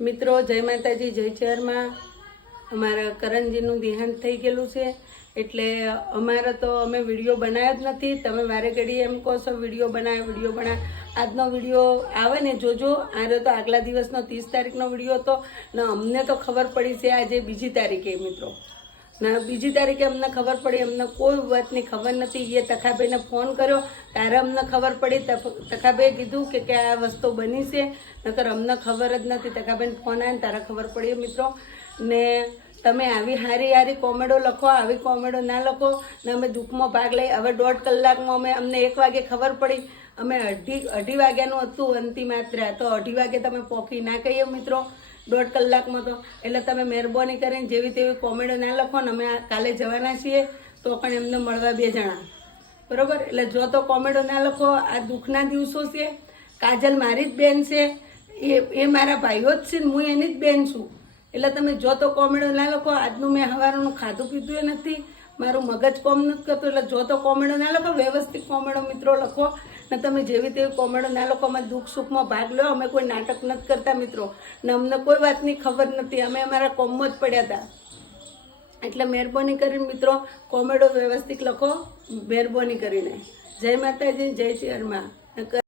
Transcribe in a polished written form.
મિત્રો જય માતાજી, જય ચેરમાં. અમારા કરણજીનું દેહાંત થઈ ગયેલું છે એટલે અમારે તો અમે વિડીયો બનાવ્યો જ નથી. તમે વારે ઘડી એમ કહો છો વિડીયો બનાવ. આજનો વિડીયો આવે ને જોજો. આરે તો આગલા દિવસનો 30 તારીખનો વિડીયો હતો ને અમને તો ખબર પડી છે આજે 2જી તારીખે મિત્રો. ના 2જી તારીખે અમને ખબર પડી. અમને કોઈ વાતની ખબર નથી. એ તખાભાઈને ફોન કર્યો ત્યારે અમને ખબર પડી. તખાભાઈએ કીધું કે આ વસ્તુ બની છે, નકર અમને ખબર જ નથી. તખાભાઈને ફોન આવ્યો ને ત્યારે ખબર પડી મિત્રો. ને તમે આવી હારી કોમેડો લખો, આવી કોમેડો ના લખો ને અમે દુઃખમાં ભાગ લઈ. હવે 1.5 કલાકમાં અમને 1 વાગે ખબર પડી. અમે અઢી વાગ્યાનું હતું અંતિમ યાત્રા, તો 2:30 વાગે તમે પોકી ના કહીએ મિત્રો 1.5 કલાકમાં. તો એટલે તમે મહેરબાની કરીને જેવી તેવી કોમેડો ના લખો ને. અમે કાલે જવાના છીએ તો પણ એમને મળવા 2 જણા બરોબર. એટલે જો તો કોમેડો ના લખો. આ દુઃખના દિવસો છે. કાજલ મારી જ બેન છે, એ મારા ભાઈઓ જ છે ને હું એની જ બેન છું. એટલે તમે જો તો કોમેડો ના લખો. આજનું મેં સવારનું ખાધું પીધું એ નથી, મારું મગજ કોમ નથી કરતું. એટલે જો તો કોમેડો ના લખો, વ્યવસ્થિત કોમેડો મિત્રો લખો ને. તમે જેવી તેવી કોમેડો ના લખો. અમે દુઃખ સુખમાં ભાગ લો. અમે કોઈ નાટક નથી કરતા મિત્રો ને અમને કોઈ વાતની ખબર નથી. અમે અમારા કોમમાં જ પડ્યા હતા. એટલે મહેરબાની કરીને મિત્રો કોમેડો વ્યવસ્થિત લખો, મહેરબાની કરીને. જય માતાજી, જય શ્રી હનુમાન.